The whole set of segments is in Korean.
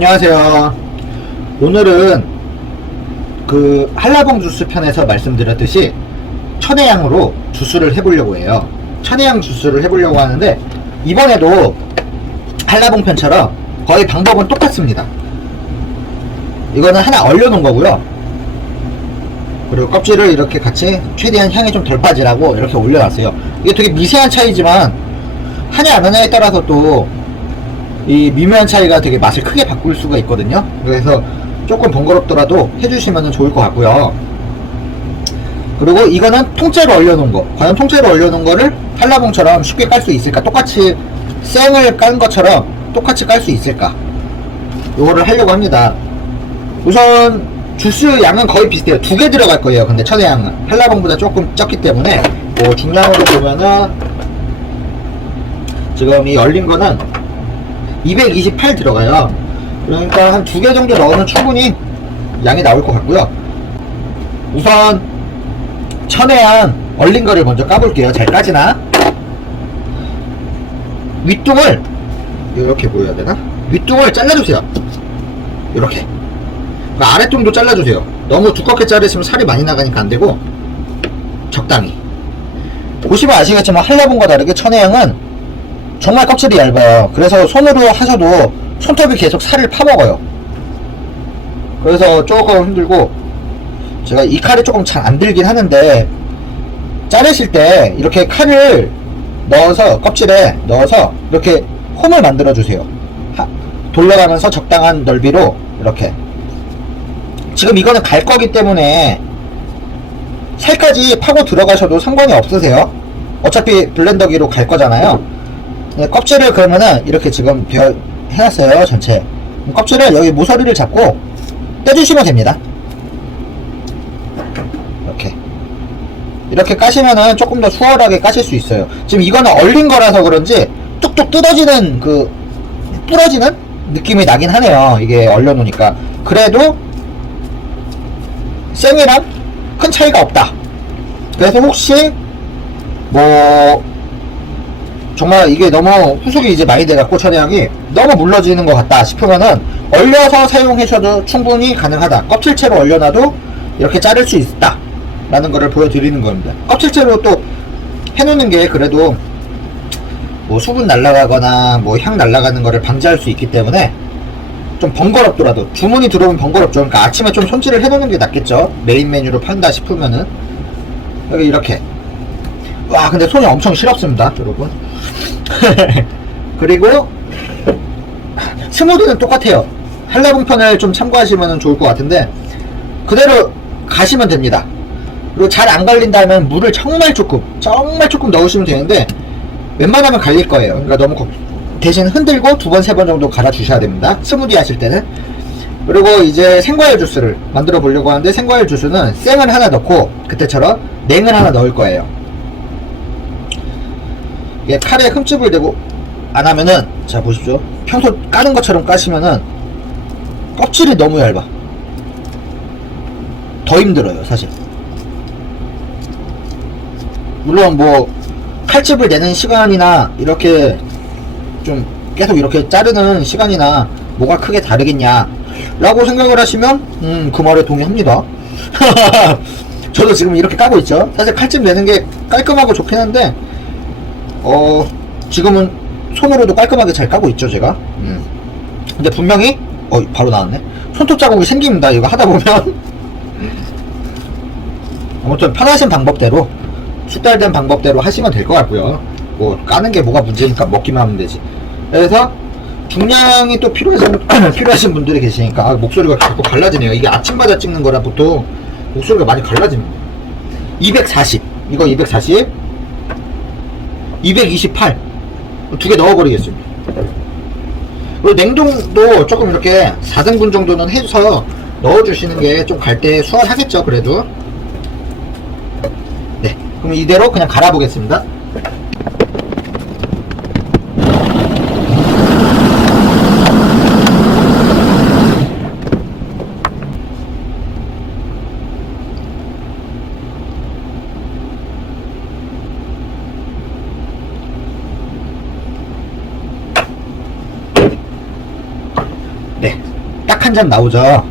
안녕하세요. 오늘은 그 한라봉 주스 편에서 말씀드렸듯이 천혜향으로 주스를 해보려고 해요. 천혜향 주스를 해보려고 하는데 이번에도 한라봉 편처럼 거의 방법은 똑같습니다. 이거는 하나 얼려놓은 거고요. 그리고 껍질을 이렇게 같이 최대한 향이 좀 덜 빠지라고 이렇게 올려놨어요. 이게 되게 미세한 차이지만 하냐 안 하냐에 따라서 또 이 미묘한 차이가 되게 맛을 크게 바꿀 수가 있거든요. 그래서 조금 번거롭더라도 해주시면 좋을 것 같고요. 그리고 이거는 통째로 얼려놓은 거, 과연 통째로 얼려놓은 거를 한라봉처럼 쉽게 깔 수 있을까, 똑같이 생을 깐 것처럼 똑같이 깔 수 있을까, 요거를 하려고 합니다. 우선 주스 양은 거의 비슷해요. 2개 들어갈 거예요. 근데 천혜향은 한라봉보다 조금 적기 때문에 뭐 중량으로 보면은 지금 이 얼린 거는 228 들어가요. 그러니까 한 2개 정도 넣으면 충분히 양이 나올 것 같고요. 우선 천혜향 얼린 거를 먼저 까볼게요. 잘 까지나? 윗둥을 이렇게 보여야 되나? 윗둥을 잘라주세요. 이렇게. 아랫둥도 잘라주세요. 너무 두껍게 자르시면 살이 많이 나가니까 안되고 적당히. 보시면 아시겠지만 한라봉과 다르게 천혜향은 정말 껍질이 얇아요. 그래서 손으로 하셔도 손톱이 계속 살을 파먹어요. 그래서 조금 힘들고, 제가 이 칼이 조금 잘 안 들긴 하는데 자르실 때 이렇게 칼을 넣어서 껍질에 넣어서 이렇게 홈을 만들어 주세요. 돌려가면서 적당한 넓이로 이렇게. 지금 이거는 갈 거기 때문에 살까지 파고 들어가셔도 상관이 없으세요. 어차피 블렌더기로 갈 거잖아요. 껍질을 그러면은 이렇게 지금 해놨어요. 전체 껍질을 여기 모서리를 잡고 떼주시면 됩니다. 이렇게 까시면은 조금 더 수월하게 까실 수 있어요. 지금 이거는 얼린 거라서 그런지 뚝뚝 뜯어지는 그 부러지는 느낌이 나긴 하네요. 이게 얼려놓으니까. 그래도 생이랑 큰 차이가 없다. 그래서 혹시 뭐 정말 이게 너무 후숙이 이제 많이 돼갖고 천혜향이 너무 물러지는 것 같다 싶으면은 얼려서 사용하셔도 충분히 가능하다. 껍질채로 얼려놔도 이렇게 자를 수 있다 라는 거를 보여드리는 겁니다. 껍질채로 또 해놓는 게 그래도 뭐 수분 날아가거나 뭐 향 날아가는 거를 방지할 수 있기 때문에 좀 번거롭더라도, 주문이 들어오면 번거롭죠. 그러니까 아침에 좀 손질을 해놓는 게 낫겠죠. 메인 메뉴로 판다 싶으면은. 여기 이렇게. 와, 근데 손이 엄청 시렵습니다, 여러분. 그리고 스무디는 똑같아요. 한라봉 편을 좀 참고하시면 좋을 것 같은데 그대로 가시면 됩니다. 그리고 잘 안 갈린다면 물을 정말 조금 넣으시면 되는데 웬만하면 갈릴 거예요. 그러니까 너무 대신 흔들고 2번, 3번 정도 갈아 주셔야 됩니다. 스무디 하실 때는. 그리고 이제 생과일 주스를 만들어 보려고 하는데, 생과일 주스는 생을 하나 넣고 그때처럼 냉을 하나 넣을 거예요. 이게 칼에 흠집을 대고 안 하면은, 자 보십시오. 평소 까는 것처럼 까시면은 껍질이 너무 얇아. 더 힘들어요, 사실. 물론 뭐 칼집을 내는 시간이나 이렇게 좀 계속 이렇게 자르는 시간이나 뭐가 크게 다르겠냐 라고 생각을 하시면 그 말에 동의합니다. 저도 지금 이렇게 까고 있죠. 사실 칼집 내는 게 깔끔하고 좋긴 한데 지금은 손으로도 깔끔하게 잘 까고 있죠, 제가. 근데 분명히 바로 나왔네. 손톱 자국이 생깁니다, 이거 하다 보면. 아무튼 편하신 방법대로, 숙달된 방법대로 하시면 될 것 같고요. 뭐 까는 게 뭐가 문제니까 먹기만 하면 되지. 그래서 중량이 또 필요하신 분들이 계시니까. 목소리가 자꾸 갈라지네요. 이게 아침마다 찍는 거라 보통 목소리가 많이 갈라집니다. 240, 이거 240, 228 2개 넣어버리겠습니다. 그리고 냉동도 조금 이렇게 4등분 정도는 해서 넣어주시는 게 좀 갈 때 수월하겠죠. 그래도. 네, 그럼 이대로 그냥 갈아보겠습니다. 네, 한 잔 나오죠.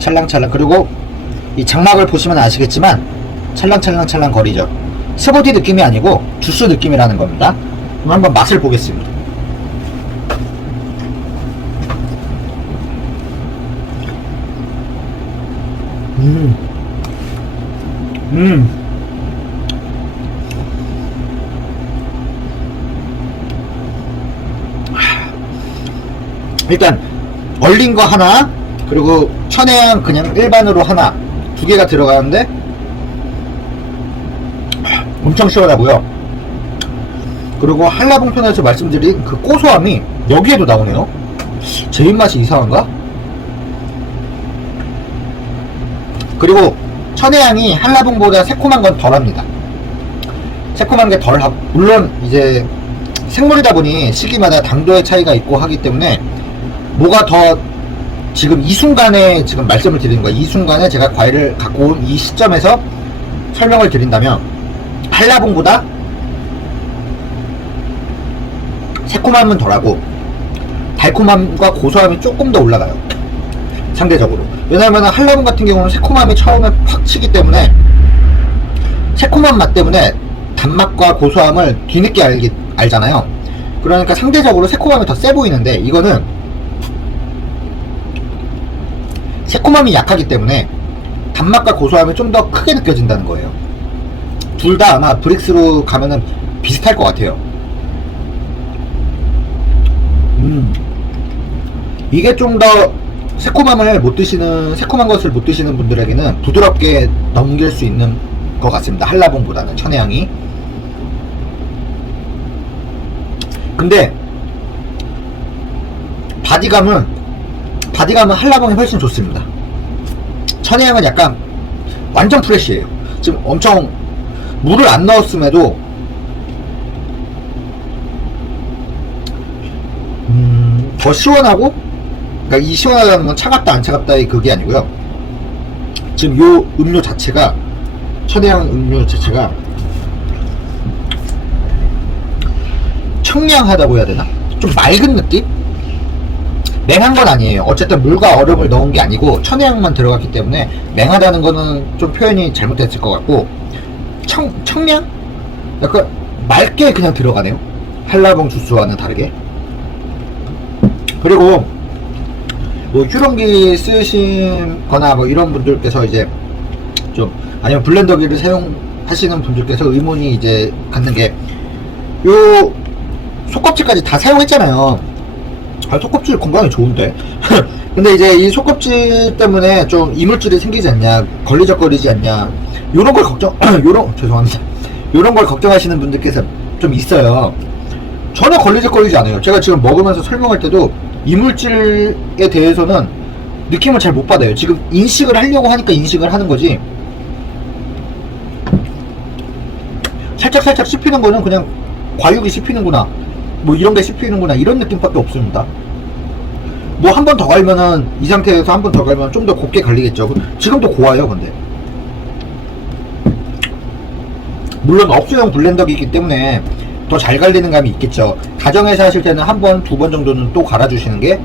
찰랑찰랑. 그리고 이 장막을 보시면 아시겠지만 찰랑찰랑찰랑 거리죠. 스무디 느낌이 아니고 주스 느낌이라는 겁니다. 그럼 한번 맛을 보겠습니다. 일단 얼린 거 하나, 그리고 천혜향 그냥 일반으로 하나, 두 개가 들어가는데 엄청 시원하고요. 그리고 한라봉 편에서 말씀드린 그 고소함이 여기에도 나오네요. 제 입맛이 이상한가? 그리고 천혜향이 한라봉보다 새콤한 건 덜합니다. 새콤한 게 덜하고, 물론 이제 생물이다 보니 시기마다 당도의 차이가 있고 하기 때문에 뭐가 더, 지금 이 순간에 지금 말씀을 드리는 거예요. 이 순간에 제가 과일을 갖고 온 이 시점에서 설명을 드린다면 한라봉보다 새콤함은 덜하고 달콤함과 고소함이 조금 더 올라가요, 상대적으로. 왜냐하면 한라봉 같은 경우는 새콤함이 처음에 팍 치기 때문에, 새콤한 맛 때문에 단맛과 고소함을 뒤늦게 알잖아요. 그러니까 상대적으로 새콤함이 더 세 보이는데, 이거는 새콤함이 약하기 때문에 단맛과 고소함이 좀 더 크게 느껴진다는 거예요. 둘 다 아마 브릭스로 가면은 비슷할 것 같아요. 이게 좀 더 새콤한 것을 못 드시는 분들에게는 부드럽게 넘길 수 있는 것 같습니다. 한라봉보다는 천혜향이. 근데 바디감은 한라봉이 훨씬 좋습니다. 천혜향은 약간 완전 프레쉬해요. 지금 엄청 물을 안 넣었음에도 더 시원하고, 그러니까 이 시원하다는 건 차갑다 안 차갑다의 그게 아니고요. 지금 요 음료 자체가, 천혜향 음료 자체가 청량하다고 해야 되나? 좀 맑은 느낌? 맹한 건 아니에요. 어쨌든 물과 얼음을 넣은 게 아니고 천혜향만 들어갔기 때문에 맹하다는 거는 좀 표현이 잘못됐을 것 같고, 청량? 약간 맑게 그냥 들어가네요. 한라봉 주스와는 다르게. 그리고 뭐 휴런기 쓰시거나 뭐 이런 분들께서 이제 좀, 아니면 블렌더기를 사용하시는 분들께서 의문이 이제 갖는 게, 요 속껍질까지 다 사용했잖아요. 속껍질 건강에 좋은데. 근데 이제 이 속껍질 때문에 좀 이물질이 생기지 않냐, 걸리적거리지 않냐, 요런 걸 죄송합니다. 요런 걸 걱정하시는 분들께서 좀 있어요. 전혀 걸리적거리지 않아요. 제가 지금 먹으면서 설명할 때도 이물질에 대해서는 느낌을 잘 못 받아요. 지금 인식을 하려고 하니까 인식을 하는 거지, 살짝 씹히는 거는 그냥 과육이 씹히는구나, 뭐 이런 게 씹히는구나, 이런 느낌밖에 없습니다. 뭐 한 번 더 갈면은, 이 상태에서 한 번 더 갈면 좀 더 곱게 갈리겠죠. 지금도 고와요. 근데 물론 업소용 블렌더기이기 때문에 더 잘 갈리는 감이 있겠죠. 가정에서 하실 때는 한 번, 두 번 정도는 또 갈아주시는 게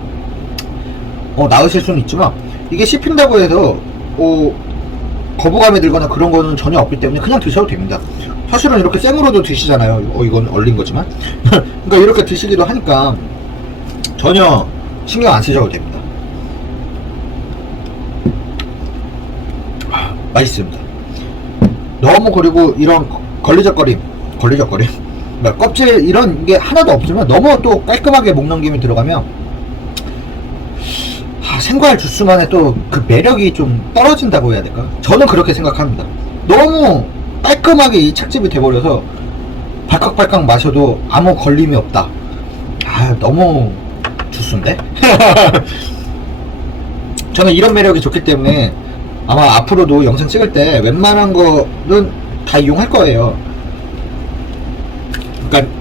나으실 수는 있지만, 이게 씹힌다고 해서 거부감이 들거나 그런 거는 전혀 없기 때문에 그냥 드셔도 됩니다. 사실은 이렇게 생으로도 드시잖아요. 이건 얼린 거지만. 그러니까 이렇게 드시기도 하니까 전혀 신경 안 쓰셔도 됩니다. 맛있습니다. 너무, 그리고 이런 걸리적거림, 그러니까 껍질 이런 게 하나도 없으면, 너무 또 깔끔하게 목 넘김이 들어가면 생과일 주스만의 또 그 매력이 좀 떨어진다고 해야 될까? 저는 그렇게 생각합니다. 너무 깔끔하게 이 착즙이 돼버려서 발칵발칵 마셔도 아무 걸림이 없다. 너무 주스인데? 저는 이런 매력이 좋기 때문에 아마 앞으로도 영상 찍을 때 웬만한 거는 다 이용할 거예요. 그러니까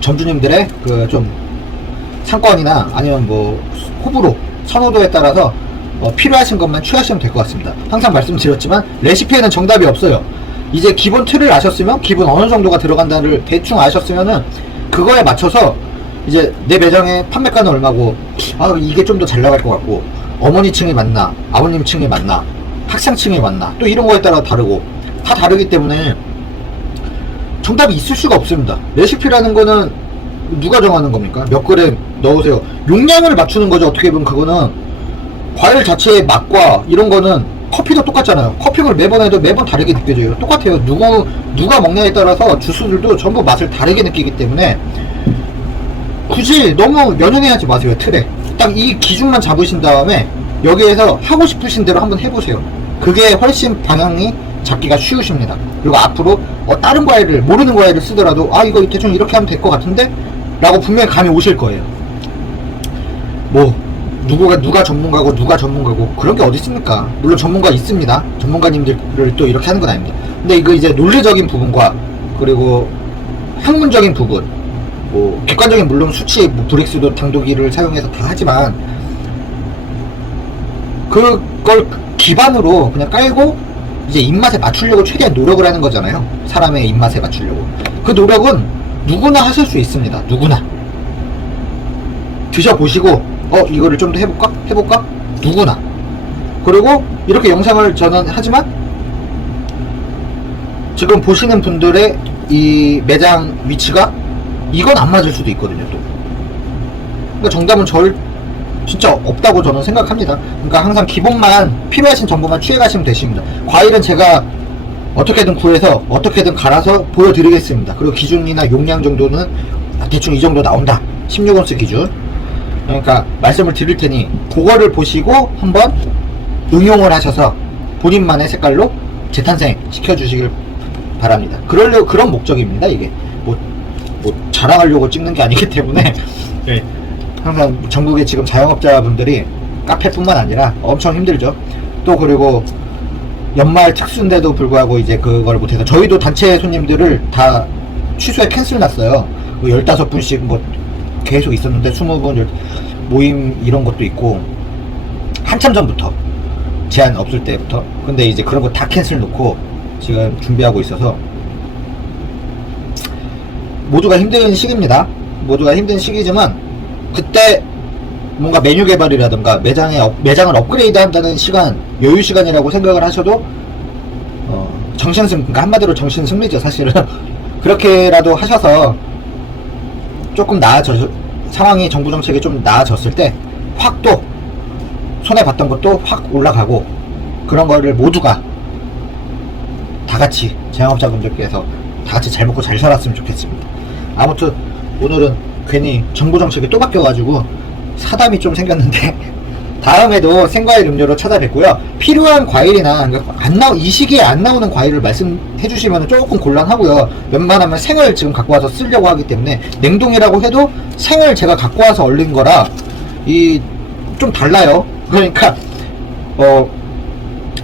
점주님들의 그 좀 상권이나 아니면 뭐 호불호, 선호도에 따라서 필요하신 것만 취하시면 될 것 같습니다. 항상 말씀드렸지만 레시피에는 정답이 없어요. 이제 기본 틀을 아셨으면, 기본 어느 정도가 들어간다를 대충 아셨으면은 그거에 맞춰서 이제 내 매장의 판매가는 얼마고, 아 이게 좀 더 잘 나갈 것 같고, 어머니층이 맞나 아버님층이 맞나 학생층이 맞나 또 이런 거에 따라 다르고 다 다르기 때문에 정답이 있을 수가 없습니다. 레시피라는 거는 누가 정하는 겁니까? 몇 그램 넣으세요. 용량을 맞추는 거죠. 어떻게 보면 그거는 과일 자체의 맛과 이런 거는 커피도 똑같잖아요. 커피를 매번 해도 매번 다르게 느껴져요. 똑같아요. 누가 먹냐에 따라서 주스들도 전부 맛을 다르게 느끼기 때문에 굳이 너무 연연해하지 마세요. 틀에 딱 이 기준만 잡으신 다음에 여기에서 하고 싶으신 대로 한번 해보세요. 그게 훨씬 방향이 잡기가 쉬우십니다. 그리고 앞으로 다른 과일을 모르는 과일을 쓰더라도 아 이거 대충 이렇게 하면 될 것 같은데 라고 분명히 감이 오실 거예요. 뭐 누가 전문가고 누가 전문가고 그런 게 어디 있습니까? 물론 전문가 있습니다. 전문가님들을 또 이렇게 하는 건 아닙니다. 근데 이거 이제 논리적인 부분과 그리고 학문적인 부분, 뭐 객관적인 물론 수치, 뭐 브릭스도 당도기를 사용해서 다 하지만 그걸 기반으로 그냥 깔고 이제 입맛에 맞추려고 최대한 노력을 하는 거잖아요. 사람의 입맛에 맞추려고. 그 노력은 누구나 하실 수 있습니다. 누구나 드셔보시고 이거를 좀 더 해볼까? 누구나. 그리고 이렇게 영상을 저는 하지만 지금 보시는 분들의 이 매장 위치가 이건 안 맞을 수도 있거든요. 또 그러니까 정답은 진짜 없다고 저는 생각합니다. 그러니까 항상 기본만 필요하신 정보만 취해가시면 되십니다. 과일은 제가 어떻게든 구해서 어떻게든 갈아서 보여드리겠습니다. 그리고 기준이나 용량 정도는 대충 이 정도 나온다. 16온스 기준. 그러니까 말씀을 드릴 테니 그거를 보시고 한번 응용을 하셔서 본인만의 색깔로 재탄생 시켜주시길 바랍니다. 그런 목적입니다. 이게 뭐 자랑하려고 찍는 게 아니기 때문에 네. 항상 전국의 지금 자영업자분들이 카페뿐만 아니라 엄청 힘들죠. 또 그리고 연말 특수인데도 불구하고 이제 그걸 못해서 저희도 단체 손님들을 다 취소해 캔슬 났어요. 15분씩 뭐 계속 있었는데 20분 모임 이런 것도 있고 한참 전부터 제한 없을 때부터. 근데 이제 그런 거 다 캔슬 놓고 지금 준비하고 있어서 모두가 힘든 시기입니다. 모두가 힘든 시기지만 그때 뭔가 메뉴 개발이라든가 매장을 업그레이드 한다는 시간, 여유 시간이라고 생각을 하셔도 그러니까 한마디로 정신승리죠 사실은. 그렇게라도 하셔서 조금 상황이 정부 정책이 좀 나아졌을 때 확 또 손해봤던 것도 확 올라가고 그런 거를 모두가 다같이 자영업자분들께서 다같이 잘 먹고 잘 살았으면 좋겠습니다. 아무튼 오늘은 괜히 정부 정책이 또 바뀌어가지고 사담이 좀 생겼는데 다음에도 생과일 음료로 찾아뵙고요. 필요한 과일이나 이 시기에 안 나오는 과일을 말씀해 주시면 조금 곤란하고요. 웬만하면 생을 지금 갖고 와서 쓰려고 하기 때문에 냉동이라고 해도 생을 제가 갖고 와서 얼린 거라 좀 달라요. 그러니까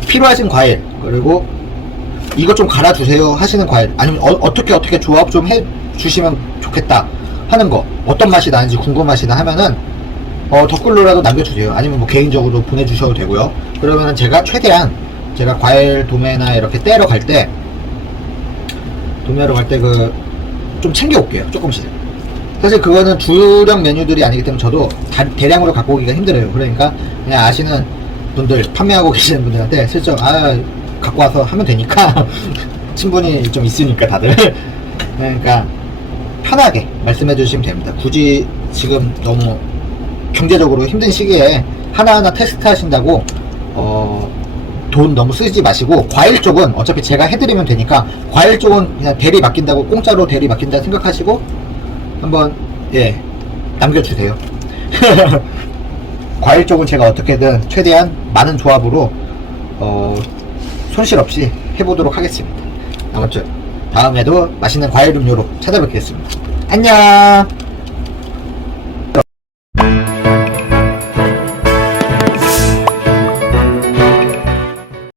필요하신 과일 그리고 이것 좀 갈아주세요 하시는 과일 아니면 어떻게 조합 좀 해주시면 좋겠다 하는 거 어떤 맛이 나는지 궁금하시다 하면은 댓글로라도 남겨주세요. 아니면 뭐 개인적으로 보내주셔도 되고요. 그러면은 제가 최대한 과일 도매나 이렇게 떼러 갈 때 좀 챙겨올게요. 조금씩. 사실 그거는 주력 메뉴들이 아니기 때문에 저도 대량으로 갖고 오기가 힘들어요. 그러니까 그냥 아시는 분들, 판매하고 계시는 분들한테 슬쩍 갖고 와서 하면 되니까 친분이 좀 있으니까 다들 그러니까 편하게 말씀해 주시면 됩니다. 굳이 지금 너무 경제적으로 힘든 시기에 하나하나 테스트 하신다고 돈 너무 쓰지 마시고 과일 쪽은 어차피 제가 해드리면 되니까 과일 쪽은 그냥 대리 맡긴다고 공짜로 대리 맡긴다 생각하시고 한번 남겨주세요. 과일 쪽은 제가 어떻게든 최대한 많은 조합으로 손실 없이 해보도록 하겠습니다. 아무튼 다음에도 맛있는 과일 음료로 찾아뵙겠습니다. 안녕.